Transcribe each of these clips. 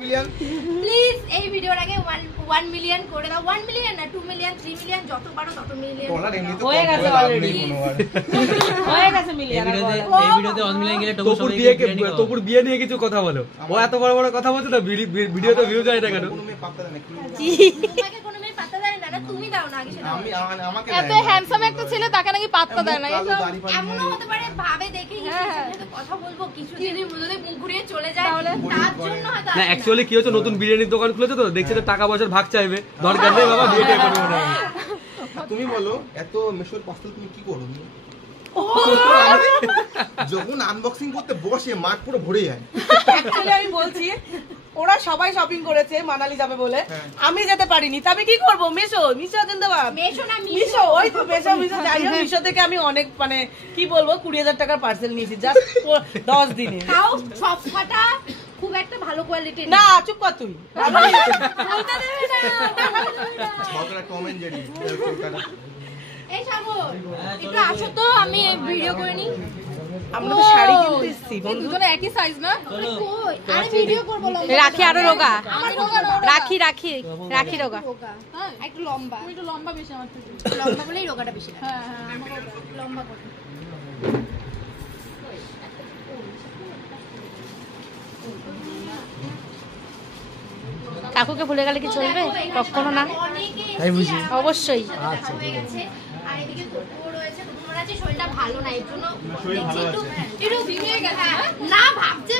Please এই ভিডিওর আগে 1 মিলিয়ন করে দাও। 1 মিলিয়ন না, 2 মিলিয়ন, 3 মিলিয়ন, যত পারো তত মিলিয়ন হয়ে গেছে অলরেডি। হয়ে গেছে মিলিয়ন। এই ভিডিওতে 1 মিলিয়ন গেলে তোপুর বিয়ে নিয়ে কিছু কথা বলো। ও এত বড় বড় কথা বলছে না, ভিডিওতে ভিউ যায় না কেন? তোমাকে কোনো মেয়ে পাত্তা দেয় না, তুমি দাও না আগে সেটা। আমাকে এত হ্যান্ডসাম একটা ছেলে তাকে নাকি পাত্তা দেয় না। এমনও হতে পারে ভাবে দেখে কথা বলবো, কিছু যদি মুখ ঘুরিয়ে চলে যায় তার জন্য হয়তো না। অ্যাকচুয়ালি কি হচ্ছে, নতুন বিরিয়ানির দোকান খুলেছে তো, দেখছে তো টাকা পয়সার ভাগ চাইবে, দরকার নেই বাবা বিয়ে করবো না। তুমি বলো এত মেশোর পাস্তা তুমি কি করো? যখন আনবক্সিং করতে বসে মাঠ পুরো ভরে যায়। অ্যাকচুয়ালি আমি বলছি ওরা সবাই শপিং করেছে মানালি যাবে বলে, আমি যেতে পারিনি, তবে কি করব? মিশো জিন্দাবাদ। মিশো ওই তো মিশো যাই হোক, মিশো থেকে আমি অনেক মানে কি বলবো 20,000 টাকার পার্সেল নিয়েছি জাস্ট 10 দিনে। তাও সব ফাটা খুব একটা ভালো কোয়ালিটি না। চুপ কর তুই। বলতে দেবে না। সরকার কমেন্ট জেডি কলকাতা। এই সাগর একটু আসো তো, আমি ভিডিও করে নি। আমরা তো শাড়ি কিনতে এসেছি বন্ধু। দুজনে একই সাইজ না? কই আরে ভিডিও করব লম্বা। রাখি আরো রোগা। আমার রোগা না। রাখি রোগা। হ্যাঁ একটু লম্বা। তুমি একটু লম্বা বেশি আমার থেকে। লম্বা বলেই রোগাটা বেশি। হ্যাঁ হ্যাঁ আমাকে লম্বা করে। কাকুকে ভুলে গেলে কি চলবে? কখনো না। তাই বুঝি। অবশ্যই। আচ্ছা হয়ে গেছে। আর এদিকে তোর রয়েছে, তোমার আছে শরীরটা ভালো না, এর জন্য একটু ভেঙে গেছে। না ভাবছে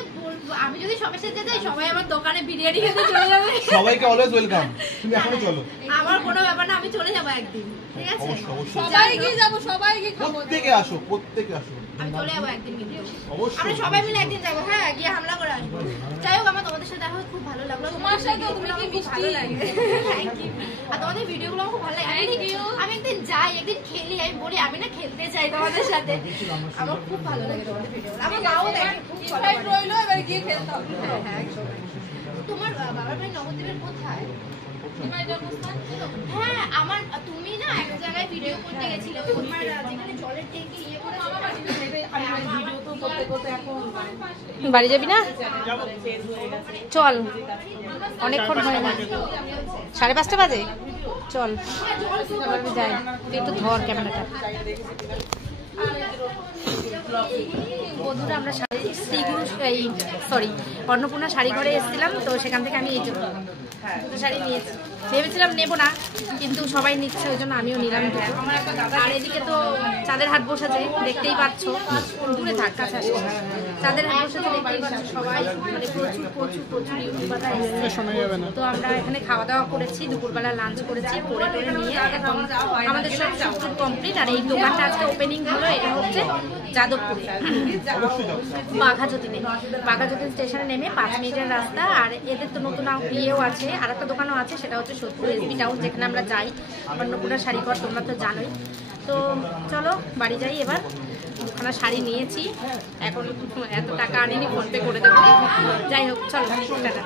আমি যদি সবার সাথে যাই সবাই আমার দোকানে বিরিয়ানি খেতে চলে যাবে। সবাইকে অলওয়েজ ওয়েলকাম। তুমি এখনো চলো। আমার কোনো ব্যাপার না, আমি চলে যাবো একদিন, ঠিক আছে? সবাই গিয়ে যাবো, সবাই গিয়ে খাবো। প্রত্যেকে আসো, প্রত্যেকে আসো। আমি চলে যাবো একদিন ভিডিও। অবশ্যই। আমরা সবাই মিলে একদিন যাবো, হ্যাঁ গিয়ে হামলা করে আসবো। যাই হোক, আমার তোমাদের সাথে দেখা হয়ে খুব ভালো লাগলো। তোমার সাথেও, তুমি কি মিষ্টি। ভালো লাগে। Thank you. আর তোমাদের ভিডিওগুলো আমার খুব ভালো লাগে। আমি একদিন যাই, একদিন খেলি, আমি বলি আমি না খেলতে চাই তোমাদের সাথে। আমার খুব ভালো লাগে তোমাদের ভিডিওগুলো। আমার মাও দেখে খুব ভালো রইলো, এবার গিয়ে খেলতে হবে। হ্যাঁ হ্যাঁ একদম। তোমার বাবার বাড়ি নবদ্বীপের কোথায়? হ্যাঁ আমার, তুমি না এক জায়গায় ভিডিও করতে গেছিলে, তোমার যেখানে জলের ট্যাঙ্কি ইয়ে করে বাড়ি যাবি না? চল, অনেকক্ষণ হয় না, 5:30 বাজে। চল যাই, তুই একটু ধর ক্যামেরাটা। বন্ধুরা আমরা শ্রীগুরু অন্নপূর্ণা শাড়ি ঘরে এসেছিলাম, তো সেখান থেকে আমি এই জন্য দুটো শাড়ি নিয়েছি। ভেবেছিলাম নেবো না, কিন্তু সবাই নিচ্ছে ওই জন্য আমিও নিলাম দুটো। আর এদিকে তো চাঁদের হাট বসেছে, দেখতেই পাচ্ছ। দূরে থাক, কাছে আসে। চাঁদের হাট বসেছে, দেখতেই পাচ্ছ সবাই, মানে প্রচুর ইউটিউবাররা এসেছে। তো আমরা এখানে খাওয়া দাওয়া করেছি, দুপুরবেলা লাঞ্চ করেছি, করে নিয়ে এখন আমাদের সব শুট কমপ্লিট। আর এই দোকানটা আজকে ওপেনিং হলো, এটা হচ্ছে যাদবপুরে বাঘাযতীন স্টেশনে নেমে 5 মিনিটের রাস্তা। আর এদের তো নতুন ইয়েও আছে, আর একটা দোকানও আছে, সেটা হচ্ছে সোদপুর এসবি টাউন, যেখানে আমরা যাই অন্নপূর্ণা শাড়ি ঘর, তোমরা তো জানোই। তো চলো বাড়ি যাই এবার। দুখানা শাড়ি নিয়েছি, এখন এত টাকা আনিনি, ফোনপে করে দেবো। যাই হোক চলো টাটা।